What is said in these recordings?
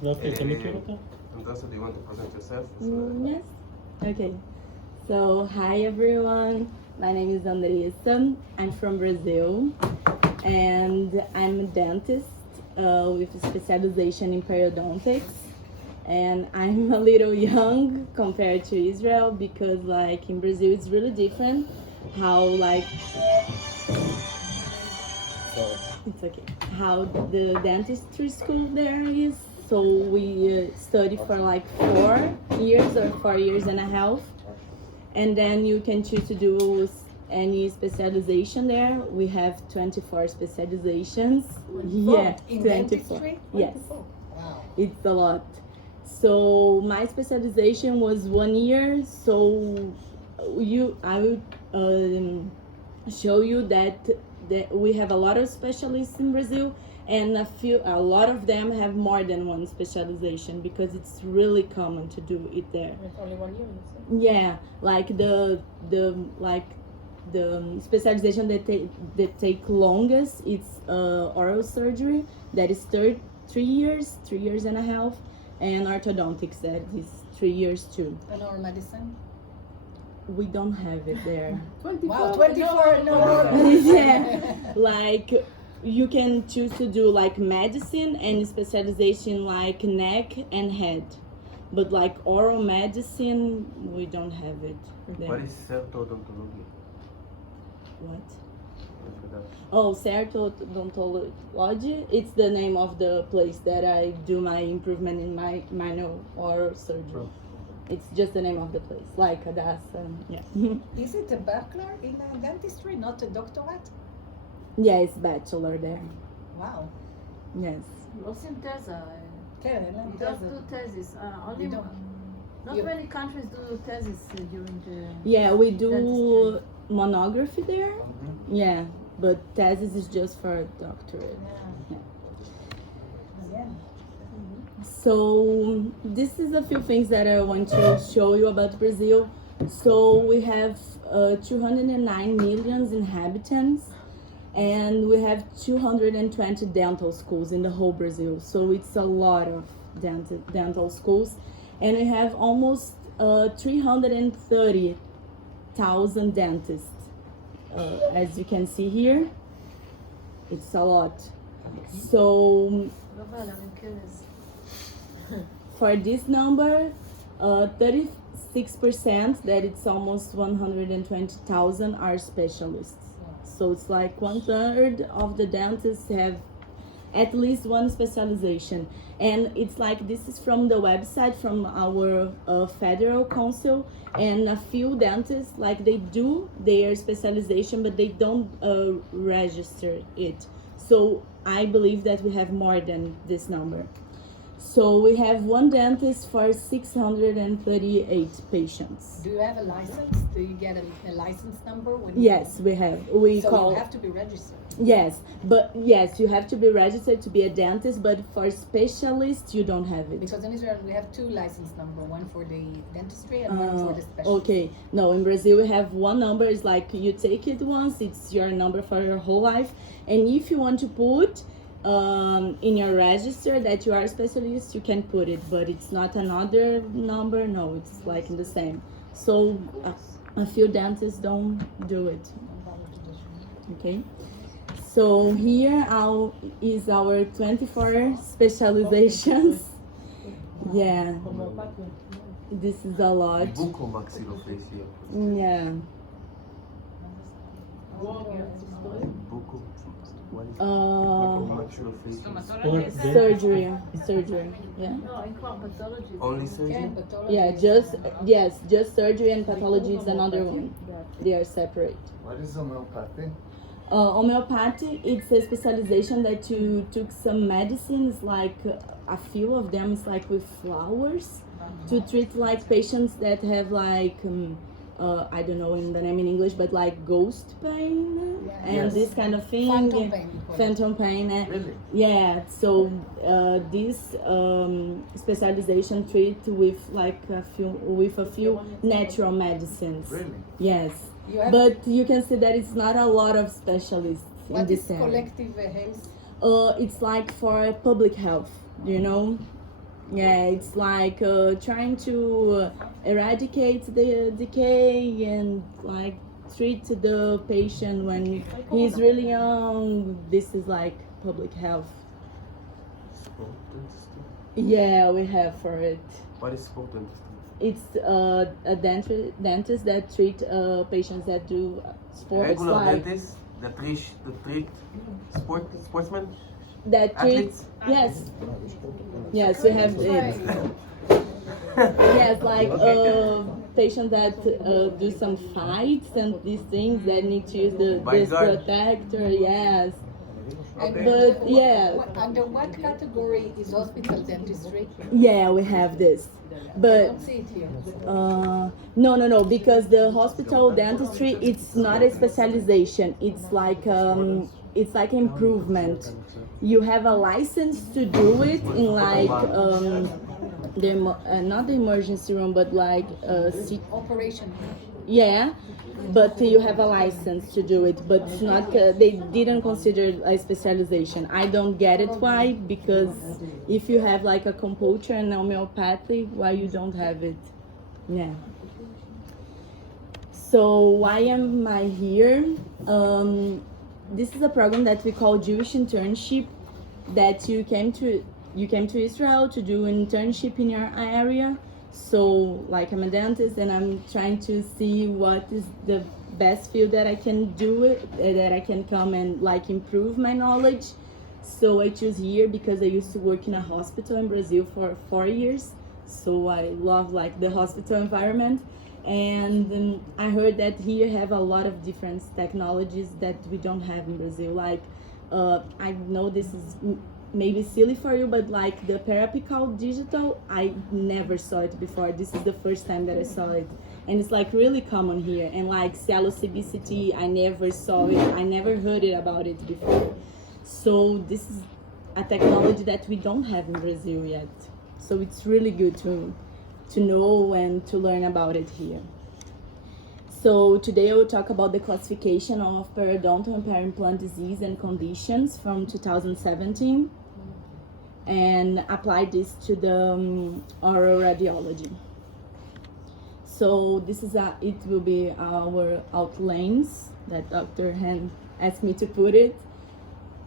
Andressa, do you want to present yourself? Yes. Okay. So, hi everyone. My name is Andressa. I'm from Brazil, and I'm a dentist with a specialization in periodontics. And I'm a little young compared to Israel because, like, in Brazil, it's really different. How it's okay. How the dentistry school there is. So we study for like 4 years or 4 years and a half, and then you can choose to do any specialization there. We have 24 specializations. Yeah, in 24. Dentistry? Yes. Wow. It's a lot. So my specialization was 1 year. So I will show you that we have a lot of specialists in Brazil, and a lot of them have more than one specialization because it's really common to do it there. It's only 1 year, you Yeah, like the specialization that take longest, it's oral surgery, that is 3 years, 3 years and a half, and orthodontics, that is 3 years too. And oral medicine? We don't have it there. 24. Wow, 24 no. Yeah, like you can choose to do like medicine and specialization like neck and head, but like oral medicine, we don't have it there. What is Periodontal? What? Oh, Periodontal. It's the name of the place that I do my improvement in my minor oral surgery. It's just the name of the place, like Hadassah. Yeah. Is it a bachelor in dentistry, not a doctorate? Yeah, it's bachelor there. Wow. Yes. לא עושים תזה. כן, אין להם We don't do thesis. Only You don't. not many countries do thesis during the. Yeah, we do dentistry. monography there. Yeah, but thesis is just for a doctorate. Yeah. Yeah. So this is a few things that I want to show you about Brazil. So we have 209 million inhabitants, and we have 220 dental schools in the whole Brazil. So it's a lot of dental schools, and we have almost 330,000 dentists. As you can see here, it's a lot. So for this number, 36%, that it's almost 120,000, are specialists. So it's like 1/3 of the dentists have at least one specialization. And it's like, this is from the website from our federal council, and a few dentists, like, they do their specialization, but they don't register it. So I believe that we have more than this number. So we have one dentist for 638 patients. Do you have a license? Do you get a license number? Yes, we have. So you have to be registered? Yes, but yes, you have to be registered to be a dentist, but for specialists, you don't have it. Because in Israel, we have 2 license numbers, one for the dentistry and one for the specialist. Okay, no, in Brazil, we have one number. It's like you take it once, it's your number for your whole life. And if you want to put in your register that you are a specialist, you can put it, but it's not another number. No, it's like the same. So a few dentists don't do it. Okay. So here is our 24 specializations. Yeah, this is a lot. Yeah. Surgery. Yeah. Only surgery? Yeah, just surgery, and pathology is another one. They are separate. What is homeopathy? Homeopathy, it's a specialization that you took some medicines, like a few of them is like with flowers, to treat like patients that have like I don't know in the name in English, but like ghost pain and this kind of thing. Phantom pain. Phantom pain. Really? Yeah. So this specialization treat with like a few natural medicines. Really? Yes. But you can see that it's not a lot of specialists in this area. What is collective health? It's like for public health, you know. Yeah, it's like trying to eradicate the decay and like treat the patient when he's really young. This is like public health. Spoke dentistry? Yeah, we have for it. What is spoke dentistry? It's a dentist that treat patients that do sports, Regular like dentists that treat sportsmen? that treat. Athletes? Yes, we have it. Yes, like patients that do some fights and these things that need to use this Bodyguard. protector. Yes, And but yeah, under what category is hospital dentistry? yeah, we have this. I But don't see it here. no, because the hospital dentistry, it's not a specialization. It's like improvement. You have a license to do it in like not the emergency room, but like Operation. yeah, but you have a license to do it, but it's not. They didn't consider a specialization. I don't get it why, because if you have like a acupuncture and homeopathy, why you don't have it? Yeah. So why am I here? This is a program that we call Jewish internship. That you came to Israel to do an internship in your area. So like I'm a dentist and I'm trying to see what is the best field that I can do it, that I can come and like improve my knowledge. So I choose here because I used to work in a hospital in Brazil for 4 years. So I love like the hospital environment. And I heard that here have a lot of different technologies that we don't have in Brazil. Like I know this is maybe silly for you, but like the periapical digital, I never saw it before. This is the first time that I saw it, and it's like really common here. And like CBCT, I never saw it. I never heard it about it before. So this is a technology that we don't have in Brazil yet. So it's really good to know and to learn about it here. So today I will talk about the classification of periodontal and peri-implant disease and conditions from 2017 and apply this to the oral radiology. So this is it will be our outlines that Dr. Han asked me to put it,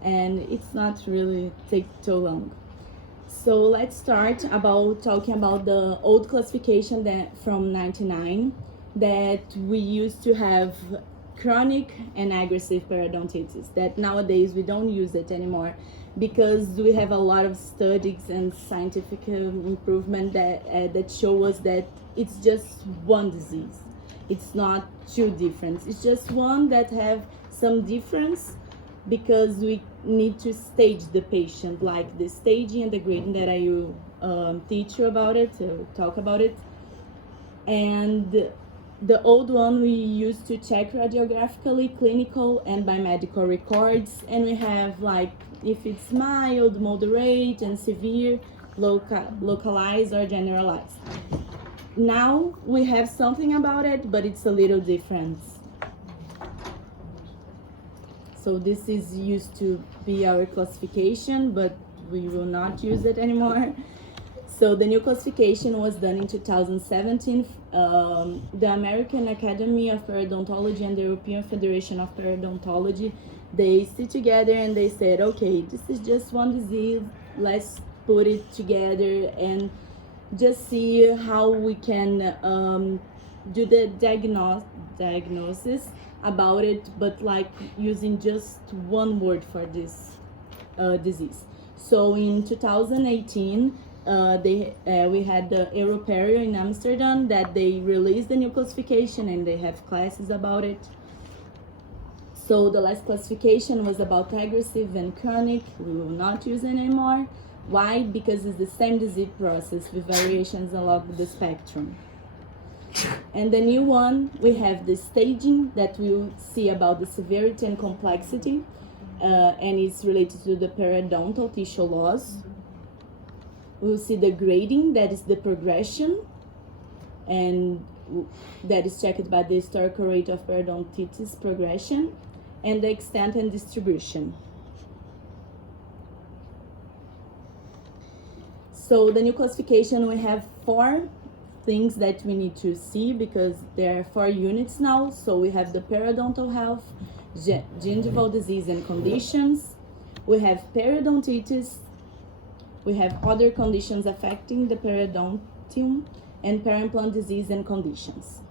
and it's not really take too long. So let's start about talking about the old classification that from 99 that we used to have chronic and aggressive periodontitis, that nowadays we don't use it anymore because we have a lot of studies and scientific improvement that show us that it's just one disease. It's not two different. It's just one that have some difference because we need to stage the patient, like the staging and the grading that I will teach you about it, talk about it. And the old one we used to check radiographically, clinical, and by medical records, and we have like if it's mild, moderate, and severe, localized or generalized. Now we have something about it, but it's a little different. So this is used to be our classification, but we will not use it anymore. So the new classification was done in 2017. The American Academy of Periodontology and the European Federation of Periodontology, they sit together and they said, okay, this is just one disease, let's put it together and just see how we can do the diagnosis about it, but like using just one word for this disease. So in 2018, we had the Europerio in Amsterdam that they released the new classification and they have classes about it. So the last classification was about aggressive and chronic. We will not use it anymore. Why? Because it's the same disease process with variations along the spectrum. And the new one, we have the staging that we'll see about the severity and complexity, and it's related to the periodontal tissue loss. We'll see the grading, that is the progression, and that is checked by the historical rate of periodontitis progression, and the extent and distribution. So the new classification, we have 4 things that we need to see because there are 4 units now. So we have the periodontal health, gingival disease and conditions. We have periodontitis. We have other conditions affecting the periodontium and peri-implant disease and conditions.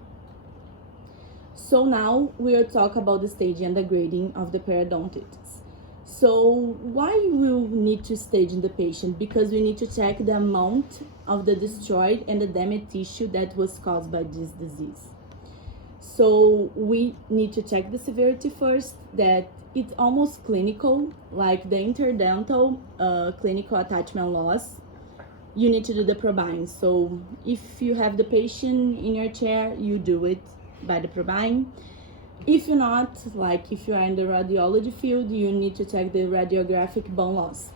So now we'll talk about the staging and the grading of the periodontitis. So why we need to stage in the patient? Because we need to check the amount of the destroyed and the damaged tissue that was caused by this disease. So we need to check the severity first, that it's almost clinical, like the interdental clinical attachment loss. You need to do the probine. So if you have the patient in your chair, you do it by the probine. If you're not, like if you are in the radiology field, you need to check the radiographic bone loss.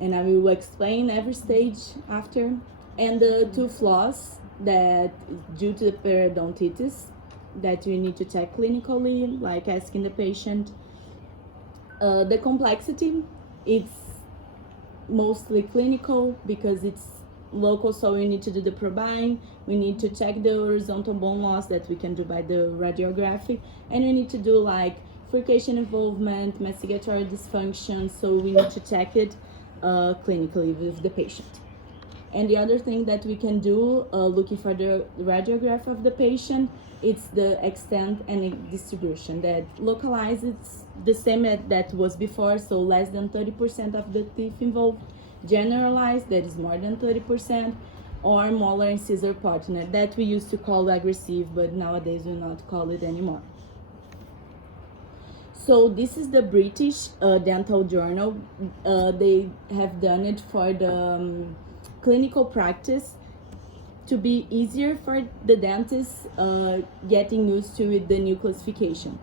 And I will explain every stage after. And the tooth loss that due to the periodontitis that you need to check clinically, like asking the patient. The complexity, it's mostly clinical because it's local, so we need to do the probine, we need to check the horizontal bone loss that we can do by the radiographic, and we need to do like furcation involvement, mastigatory dysfunction, so we need to check it clinically with the patient. And the other thing that we can do, looking for the radiograph of the patient, it's the extent and distribution that localizes the same that was before, so less than 30% of the teeth involved, generalized, that is more than 30%, or molar and scissor partner that we used to call aggressive, but nowadays we not call it anymore. So this is the British Dental Journal. They have done it for the clinical practice to be easier for the dentists getting used to with the new classification.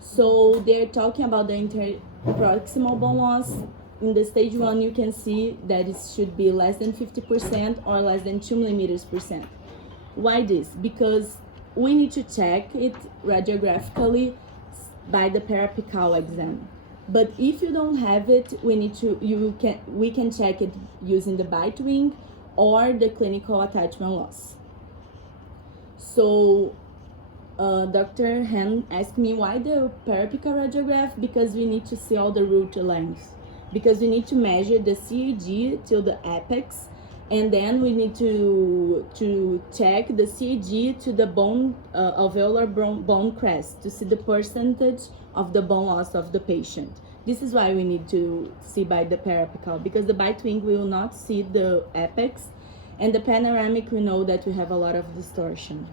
So they're talking about the interproximal bone loss. In the stage 1, you can see that it should be less than 50% or less than 2 millimeters %. Why this? Because we need to check it radiographically by the periapical exam. But if you don't have it, we can check it using the bite wing or the clinical attachment loss. So Dr. Han asked me why the periapical radiograph, because we need to see all the root lengths. Because we need to measure the CAG till the apex, and then we need to check the CAG to the bone alveolar bone crest to see the percentage of the bone loss of the patient. This is why we need to see by the periapical, because the bite wing will not see the apex, and the panoramic we know that we have a lot of distortion.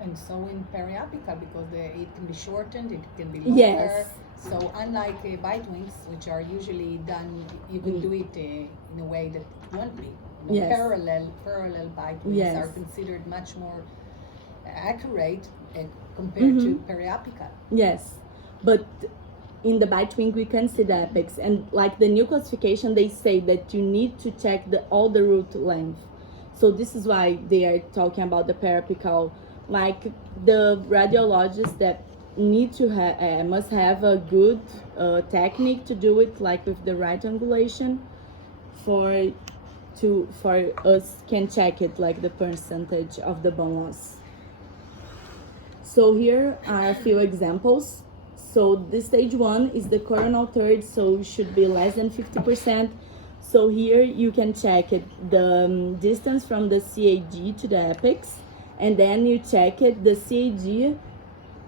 And so in periapical, because it can be shortened, it can be longer. Yes. So unlike bite wings, which are usually done, you can do it in a way that it won't be. Yes. Parallel bite wings Yes. are considered much more accurate compared to periapical. Yes, but in the bite wing we can see the apex, and like the new classification, they say that you need to check all the root length. So this is why they are talking about the periapical. Like the radiologists that need to must have a good technique to do it, like with the right angulation, for us can check it like the percentage of the bone loss. So here are a few examples. So the stage 1 is the coronal third, so it should be less than 50%. So here you can check it, the distance from the CAG to the apex, and then you check it, the CAG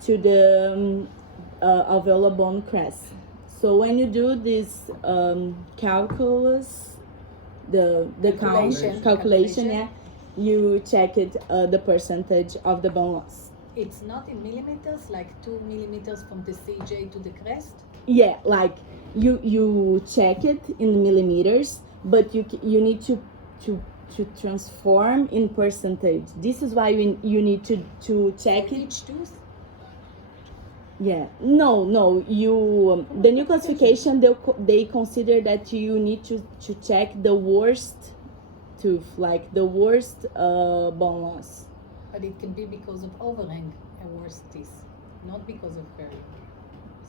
to the alveolar bone crest. So when you do this calculus, the calculation, yeah, you check it, the percentage of the bone loss. It's not in millimeters, like 2 millimeters from the CJ to the crest? Yeah, like you check it in millimeters, but you need to transform in percentage. This is why you need to check For it. each tooth? Yeah, no, you the new classification, they consider that you need to check the worst tooth, like the worst bone loss. But it can be because of overhang and worse teeth, not because of peri.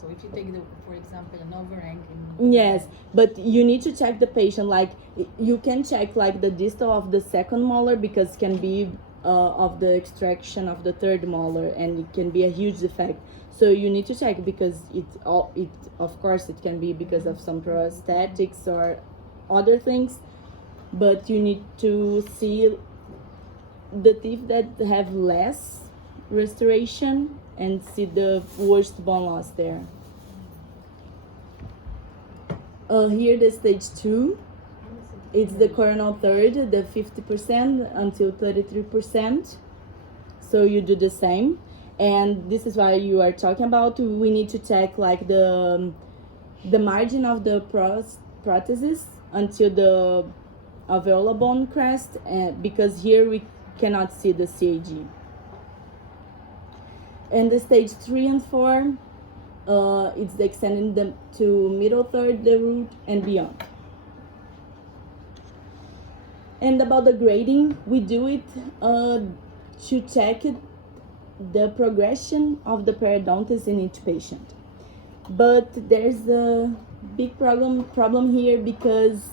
So if you take, for example, an overhang. Yes, but you need to check the patient. Like you can check like the distal of the second molar because can be of the extraction of the third molar, and it can be a huge defect. So you need to check because it of course it can be because of some prosthetics or other things, but you need to see the teeth that have less restoration and see the worst bone loss there. Here the stage 2, it's the coronal third, the 50% until 33%. So you do the same, and this is why you are talking about. We need to check like the margin of the prosthesis until the alveolar bone crest, because here we cannot see the CAG. And the stage 3 and 4, it's the extending them to middle third, the root, and beyond. And about the grading, we do it to check the progression of the periodontist in each patient. But there's a big problem here because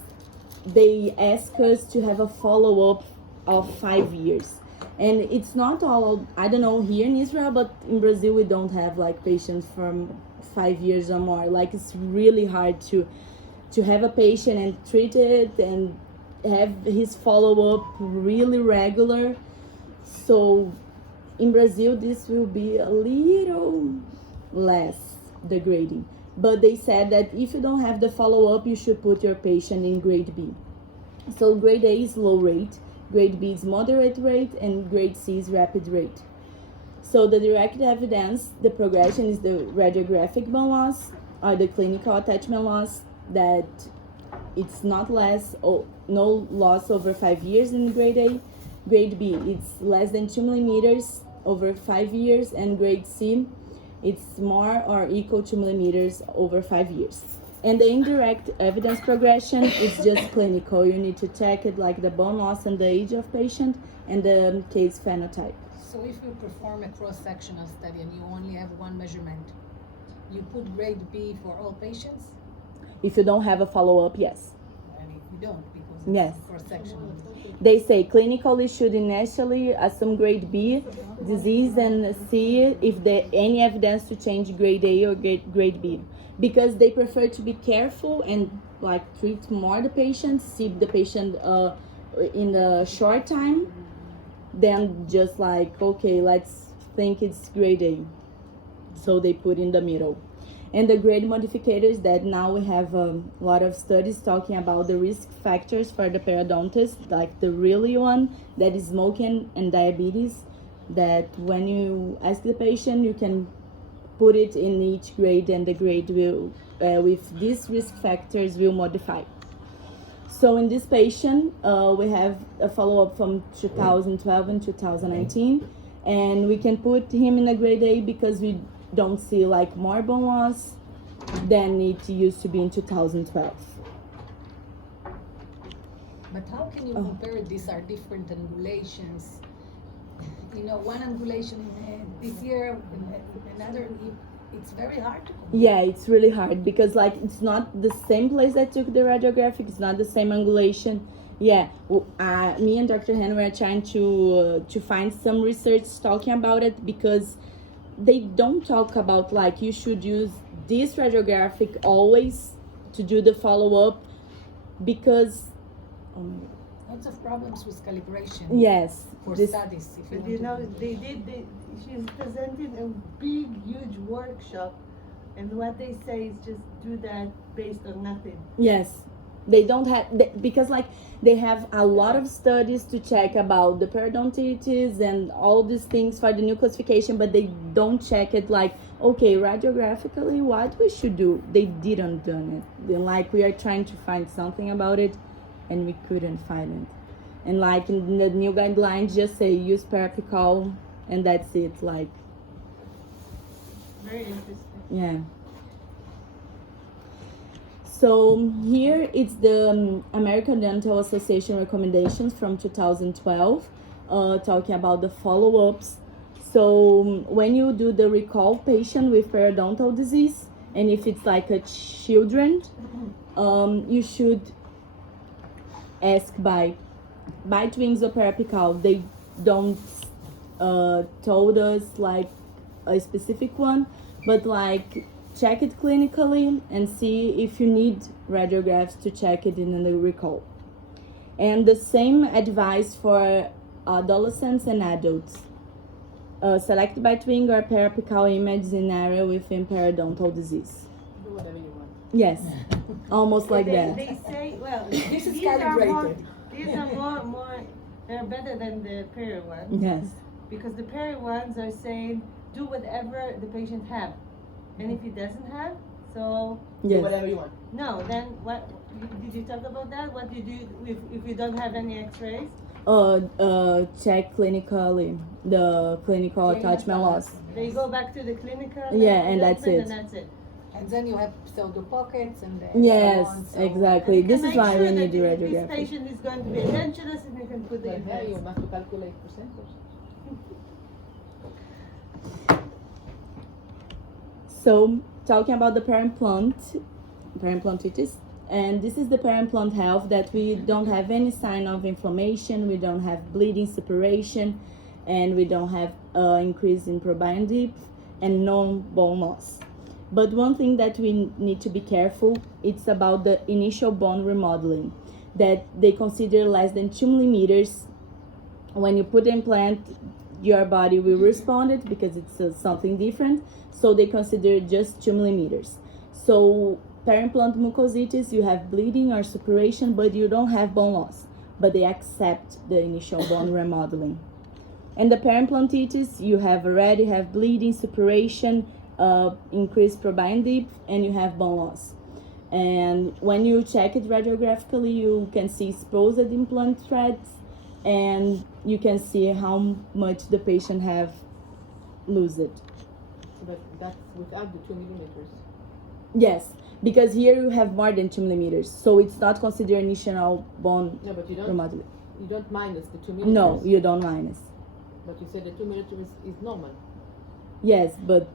they ask us to have a follow-up of 5 years. And it's not all, I don't know, here in Israel, but in Brazil we don't have like patients from 5 years or more. Like it's really hard to have a patient and treat it and have his follow-up really regular. So in Brazil this will be a little less, the grading. But they said that if you don't have the follow-up, you should put your patient in grade B. So grade A is low rate, grade B is moderate rate, and grade C is rapid rate. So the direct evidence, the progression is the radiographic bone loss or the clinical attachment loss, that it's not less or no loss over 5 years in grade A. Grade B, it's less than 2 millimeters over 5 years, and grade C, it's more or equal to millimeters over 5 years. And the indirect evidence progression is just clinical. You need to check it like the bone loss and the age of patient and the case phenotype. So if you perform a cross-sectional study and you only have one measurement, you put grade B for all patients? If you don't have a follow-up, yes. And if you don't, because it's Yes. cross-sectional. They say clinically should initially assume grade B disease and see if there any evidence to change grade A or grade B, because they prefer to be careful and like treat more the patient, see the patient in a short time, than just like, okay, let's think it's grade A. So they put in the middle. And the grade modifiers, that now we have a lot of studies talking about the risk factors for the periodontist, like the really one, that is smoking and diabetes, that when you ask the patient, you can put it in each grade, and the grade will, with these risk factors, will modify. So in this patient, we have a follow-up from 2012 and 2019, and we can put him in a grade A because we don't see like more bone loss than it used to be in 2012. But how can you compare these are different angulations? You know, one angulation this year, another, it's very hard to compare. Yeah, it's really hard because like it's not the same place that took the radiographic, it's not the same angulation. Yeah, me and Dr. Henry are trying to find some research talking about it, because they don't talk about like you should use this radiographic always to do the follow-up, because Lots of problems with calibration. yes, For this, studies. If But want you to know, do. she's presenting a big, huge workshop, and what they say is just do that based on nothing. yes, they don't have, because like they have a lot of studies to check about the periodontitis and all these things for the new classification, but they don't check it like, okay, radiographically what we should do. They didn't do it. They're like, we are trying to find something about it and we couldn't find it. And like in the new guidelines just say use periapical and that's it. Like, Very interesting. yeah. So here it's the American Dental Association recommendations from 2012, talking about the follow-ups. So when you do the recall patient with periodontal disease, and if it's like a children, you should ask by twins or periapical. They don't told us like a specific one, but like check it clinically and see if you need radiographs to check it in the recall. And the same advice for adolescents and adults. Select by twin or periapical image in area with periodontal disease. Do whatever you want. Yes, almost like they, that. They say, well, This is these are calibrated. these are more, they're better than the peri ones. Yes. Because the peri ones are saying, do whatever the patient have. And if he doesn't have, so, Do Yes. whatever you want. no, then what, did you talk about that? What do you do if you don't have any x-rays? Check clinically the clinical attachment loss. They go back to the clinical. Yeah, and that's open, it. And that's it. And then you have pseudo pockets and then Yes, so on, so exactly. And you This can is make why sure we need the that This radiography. patient is going to be edentulous and you can put the But here you implants. have to calculate percentage. So, talking about the peri-implantitis, and this is the peri-implant health that we don't have any sign of inflammation, we don't have bleeding, separation, and we don't have increase in probine depth and no bone loss. But one thing that we need to be careful, it's about the initial bone remodeling, that they consider less than 2 millimeters. When you put the implant, your body will respond it because it's something different, so they consider just 2 millimeters. So peri-implant mucositis, you have bleeding or suppuration, but you don't have bone loss, but they accept the initial bone remodeling. And the peri-implantitis, you already have bleeding, suppuration, increased probine depth, and you have bone loss. And when you check it radiographically, you can see exposed implant threads, and you can see how much the patient have lose it. But that's without the 2 millimeters. Yes, because here you have more than 2 millimeters, so it's not considered initial bone No, but you remodeling. don't minus the 2 millimeters. No, you don't minus. But you said the 2 millimeters is normal. Yes, but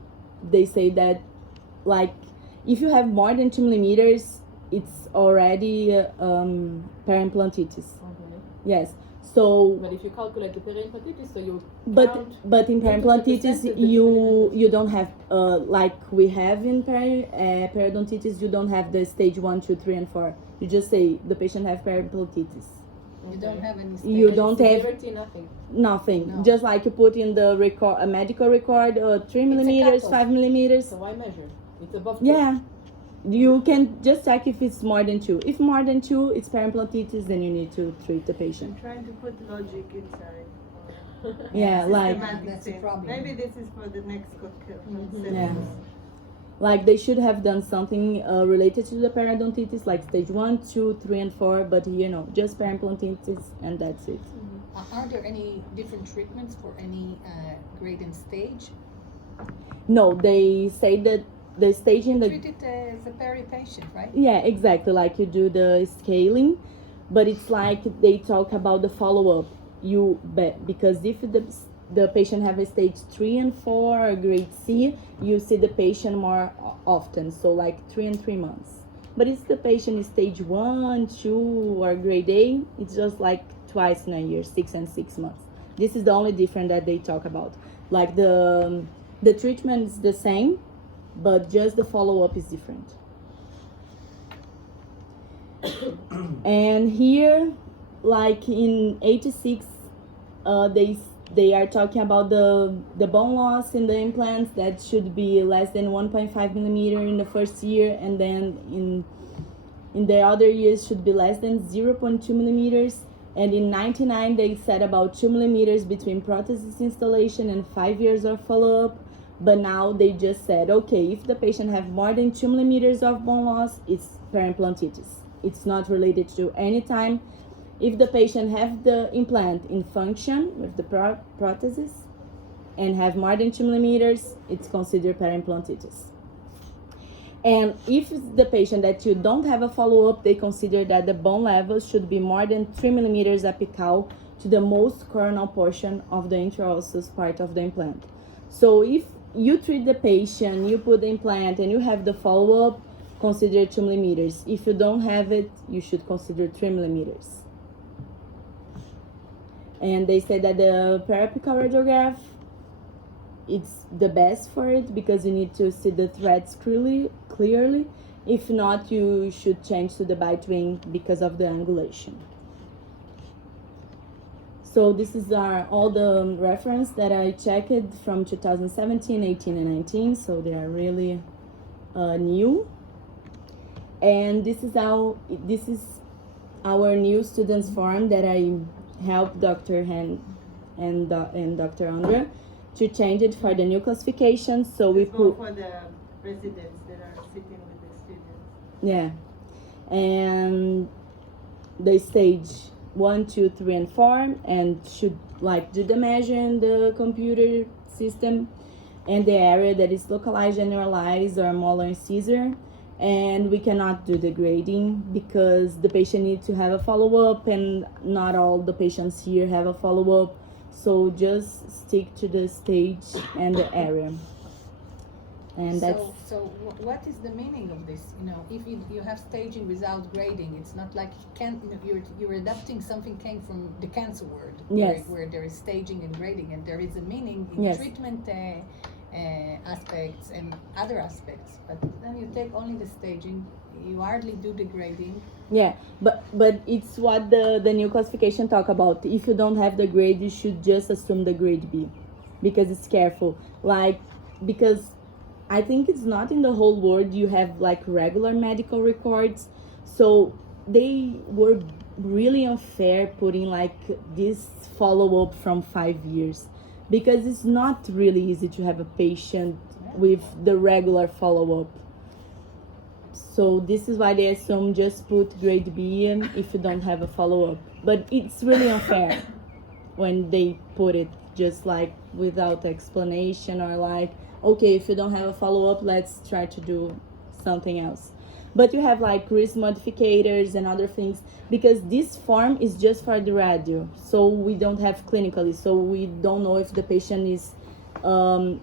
they say that, like, if you have more than 2 millimeters, it's already peri-implantitis. Okay. Yes. So, But if you calculate the peri-implantitis, so you but count. but in peri-implantitis, percentage, you don't have like we have in periodontitis, you don't have the stage 1, 2, 3, and 4. You just say the patient have peri-implantitis. you don't have any You stage. don't have Severity, nothing. nothing. No. Just like you put in the record, a medical record, 3 millimeters, cutoff. 5 millimeters. So why measure? It's above 2. Yeah, you can just check if it's more than 2. If more than 2, it's peri-implantitis, then you need to treat the I'm patient. trying to put logic inside. Yeah, like Systematic That's a thing. problem. Maybe this is for the next Yeah. like they should have done something related to the periodontitis, like stage 1, 2, 3, and 4. But just peri-implantitis, and that's it. Are there any different treatments for any grade and stage? No, they say that the staging the Treat it as a peri patient, right? Yeah, exactly. Like you do the scaling, but it's like they talk about the follow-up. Because if the patient have a stage 3 and 4 or grade C, you see the patient more often. So like 3 and 3 months. But if the patient is stage 1, 2, or grade A, it's just like twice in a year, 6 and 6 months. This is the only difference that they talk about. Like the treatment is the same, but just the follow-up is different. And here, like in 86, they are talking about the bone loss in the implants that should be less than 1.5 millimeter in the first year, and then in the other years should be less than 0.2 millimeters. And in 99, they said about 2 millimeters between prosthesis installation and 5 years of follow-up. But now they just said, okay, if the patient have more than 2 millimeters of bone loss, it's peri-implantitis. It's not related to any time. If the patient have the implant in function with the prosthesis and have more than 2 millimeters, it's considered peri-implantitis. And if it's the patient that you don't have a follow-up, they consider that the bone level should be more than 3 millimeters apical to the most coronal portion of the intraosseous part of the implant. So if you treat the patient, you put the implant, and you have the follow-up, consider 2 millimeters. If you don't have it, you should consider 3 millimeters. And they say that the periapical radiograph, it's the best for it because you need to see the threads clearly. If not, you should change to the bite wing because of the angulation. So this is all the reference that I checked from 2017, 18, and 19. So they are really new. And this is our new students form that I helped Dr. Han and Dr. Andrea to change it for the new classification. So we It's more put for the residents that are sitting with the students. yeah, and the stage 1, 2, 3, and 4, and should like do the measure in the computer system, and the area that is localized, generalized, or molar incisor. And we cannot do the grading because the patient needs to have a follow-up, and not all the patients here have a follow-up. So just stick to the stage and the area. And What is the meaning of this? You know, if you have staging without grading, it's not like you're adapting something came from the cancer world, Yes. where there is staging and grading, and there is a meaning in Yes. treatment aspects and other aspects. But then you take only the staging, you hardly do the grading. Yeah, but it's what the new classification talk about. If you don't have the grade, you should just assume the grade B, because it's careful. Like, because I think it's not in the whole world you have like regular medical records. So they were really unfair putting like this follow-up from 5 years, because it's not really easy to have a patient with the regular follow-up. So this is why they assume just put grade B if you don't have a follow-up. But it's really unfair when they put it just like without explanation, or like, okay, if you don't have a follow-up, let's try to do something else. But you have like risk modificators and other things, because this form is just for the radio. So we don't have clinically, so we don't know if the patient is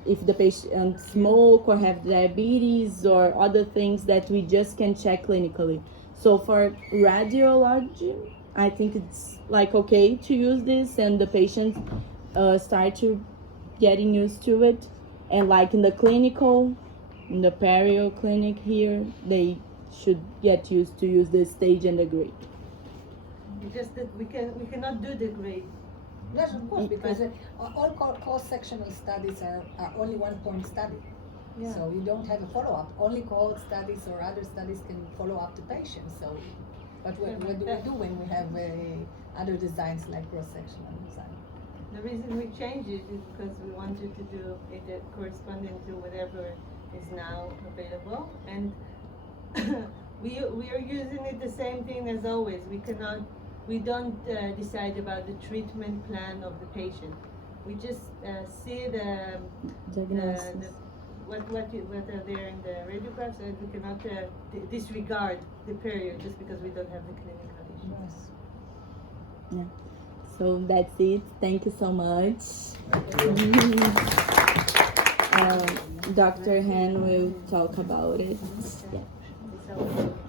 if the patient smoke or have diabetes or other things that we just can check clinically. So for radiology, I think it's like okay to use this, and the patients start to getting used to it. And like in the clinical, in the perio clinic here, they should get used to use the stage and the grade. Just that we cannot do the grade. Yes, of course, because all cross-sectional studies are only 1 point study. Yeah. So you don't have a follow-up. Only cohort studies or other studies can follow up the patient. So, but what do we do when we have other designs like cross-sectional design? The reason we changed it is because we wanted to do it corresponding to whatever is now available, and we are using it the same thing as always. We don't decide about the treatment plan of the patient. We just see Diagnosis. what are there in the radiographs, and we cannot disregard the period just because we don't have the clinical issues. Yeah. So that's it. Thank you so much. Dr. Han will talk about it. Yeah. So